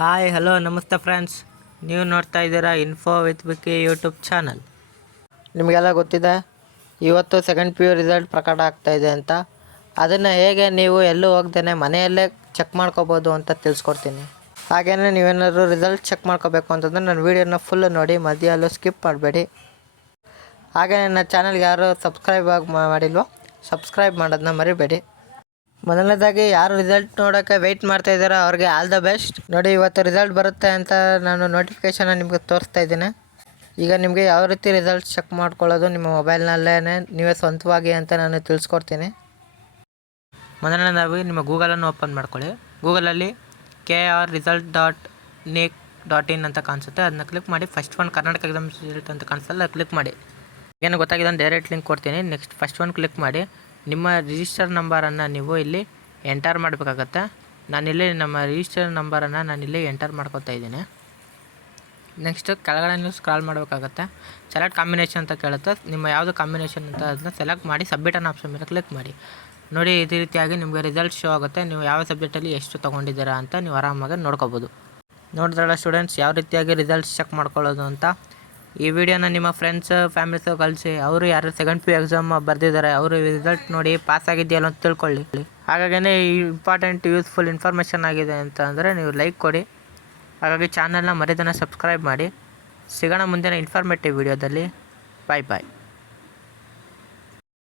Hi hello ನಮಸ್ತೆ friends ನೀವು ನೋಡ್ತಾ ಇದ್ದೀರಾ info with BK YouTube channel ನಿಮಗೆಲ್ಲ ಗೊತ್ತಿದೆ, ಇವತ್ತು ಸೆಕೆಂಡ್ ಪಿ ಯು ರಿಸಲ್ಟ್ ಪ್ರಕಟ ಇದೆ ಅಂತ. ಅದನ್ನು ಹೇಗೆ ನೀವು ಎಲ್ಲೂ ಹೋಗ್ದೇ ಮನೆಯಲ್ಲೇ ಚೆಕ್ ಮಾಡ್ಕೋಬೋದು ಅಂತ ತಿಳಿಸ್ಕೊಡ್ತೀನಿ. ಹಾಗೆಯೇ ನೀವೇನಾದ್ರು ರಿಸಲ್ಟ್ ಚೆಕ್ ಮಾಡ್ಕೋಬೇಕು ಅಂತಂದರೆ ನನ್ನ ವೀಡಿಯೋನ ಫುಲ್ ನೋಡಿ ಮಧ್ಯಲ್ಲೂ ಸ್ಕಿಪ್ ಮಾಡಬೇಡಿ. ಹಾಗೆ ನನ್ನ ಚಾನಲ್ಗೆ ಯಾರು ಸಬ್ಸ್ಕ್ರೈಬ್ ಆಗಿ ಮಾಡಿಲ್ವೋ ಸಬ್ಸ್ಕ್ರೈಬ್ ಮಾಡೋದನ್ನ ಮರಿಬೇಡಿ. ಮೊದಲನೇದಾಗಿ ಯಾರು ರಿಸಲ್ಟ್ ನೋಡೋಕ್ಕೆ ವೆಯ್ಟ್ ಮಾಡ್ತಾ ಇದ್ದಾರೋ ಅವ್ರಿಗೆ ಆಲ್ ದ ಬೆಸ್ಟ್ ನೋಡಿ, ಇವತ್ತು ರಿಸಲ್ಟ್ ಬರುತ್ತೆ ಅಂತ ನಾನು ನೋಟಿಫಿಕೇಷನ್ನ ನಿಮಗೆ ತೋರಿಸ್ತಾ ಇದ್ದೀನಿ. ಈಗ ನಿಮಗೆ ಯಾವ ರೀತಿ ರಿಸಲ್ಟ್ ಚೆಕ್ ಮಾಡ್ಕೊಳ್ಳೋದು ನಿಮ್ಮ ಮೊಬೈಲ್ನಲ್ಲೇ ನೀವೇ ಸ್ವಂತವಾಗಿ ಅಂತ ನಾನು ತಿಳಿಸ್ಕೊಡ್ತೀನಿ. ಮೊದಲನೇದಾಗಿ ನಿಮ್ಮ ಗೂಗಲನ್ನು ಓಪನ್ ಮಾಡ್ಕೊಳ್ಳಿ. ಗೂಗಲಲ್ಲಿ K R result dot nic dot in ಅಂತ ಕಾಣಿಸುತ್ತೆ. ಅದನ್ನ ಕ್ಲಿಕ್ ಮಾಡಿ first one Karnataka exam result ಅಂತ ಕಾಣಿಸಲ್ಲ ಕ್ಲಿಕ್ ಮಾಡಿ. ಏನು ಗೊತ್ತಾಗಿದೆ ಡೈರೆಕ್ಟ್ ಲಿಂಕ್ ಕೊಡ್ತೀನಿ. ನೆಕ್ಸ್ಟ್ ಫಸ್ಟ್ ಒನ್ ಕ್ಲಿಕ್ ಮಾಡಿ. ನಿಮ್ಮ ರಿಜಿಸ್ಟರ್ ನಂಬರನ್ನು ನೀವು ಇಲ್ಲಿ ಎಂಟರ್ ಮಾಡಬೇಕಾಗತ್ತೆ? ನಾನಿಲ್ಲಿ ನಮ್ಮ ರಿಜಿಸ್ಟರ್ ನಂಬರನ್ನು ನಾನಿಲ್ಲಿ ಎಂಟರ್ ಮಾಡ್ಕೊತಾ ಇದ್ದೀನಿ. ನೆಕ್ಸ್ಟ್ ಕೆಳಗಡೆ ನೀವು ಸ್ಕ್ರಾಲ್ ಮಾಡಬೇಕಾಗತ್ತೆ? ಸೆಲೆಕ್ಟ್ ಕಾಂಬಿನೇಷನ್ ಅಂತ ಕೇಳುತ್ತೆ? ನಿಮ್ಮ ಯಾವುದು ಕಾಂಬಿನೇಷನ್ ಅಂತ ಅದನ್ನ ಸೆಲೆಕ್ಟ್ ಮಾಡಿ ಸಬ್ಮಿಟ್ ಅನ್ನೋ ಆಪ್ಷನ್ ಮೇಲೆ ಕ್ಲಿಕ್ ಮಾಡಿ. ನೋಡಿ, ಇದೇ ರೀತಿಯಾಗಿ ನಿಮಗೆ ರಿಸಲ್ಟ್ ಶೋ ಆಗುತ್ತೆ. ನೀವು ಯಾವ ಸಬ್ಜೆಕ್ಟಲ್ಲಿ ಎಷ್ಟು ತೊಗೊಂಡಿದ್ದೀರಾ ಅಂತ ನೀವು ಆರಾಮಾಗಿ ನೋಡ್ಕೋಬೋದು. ನೋಡಿದ್ರಲ್ಲ ಸ್ಟೂಡೆಂಟ್ಸ್ ಯಾವ ರೀತಿಯಾಗಿ ರಿಸಲ್ಟ್ಸ್ ಚೆಕ್ ಮಾಡ್ಕೊಳ್ಳೋದು ಅಂತ? ಈ ವಿಡಿಯೋನ ನಿಮ್ಮ ಫ್ರೆಂಡ್ಸ್ ಫ್ಯಾಮಿಲೀಸು ಕಲಿಸಿ ಅವರು ಯಾರು ಸೆಕೆಂಡ್ ಪಿ ಎಕ್ಸಾಮ್ ಬರೆದಿದ್ದಾರೆ ಅವರು ರಿಸಲ್ಟ್ ನೋಡಿ ಪಾಸ್ ಆಗಿದೆಯಲ್ಲ ಅಂತ ತಿಳ್ಕೊಳ್ಳಿ. ಹಾಗಾಗಿನೇ ಈ ಇಂಪಾರ್ಟೆಂಟ್ ಯೂಸ್ಫುಲ್ ಇನ್ಫಾರ್ಮೇಷನ್ ಆಗಿದೆ ಅಂತ ಅಂದರೆ ನೀವು ಲೈಕ್ ಕೊಡಿ. ಹಾಗಾಗಿ ಚಾನಲ್ನ ಮರೆದನ್ನು ಸಬ್ಸ್ಕ್ರೈಬ್ ಮಾಡಿ. ಸಿಗೋಣ ಮುಂದಿನ ಇನ್ಫಾರ್ಮೇಟಿವ್ ವಿಡಿಯೋದಲ್ಲಿ. ಬಾಯ್ ಬಾಯ್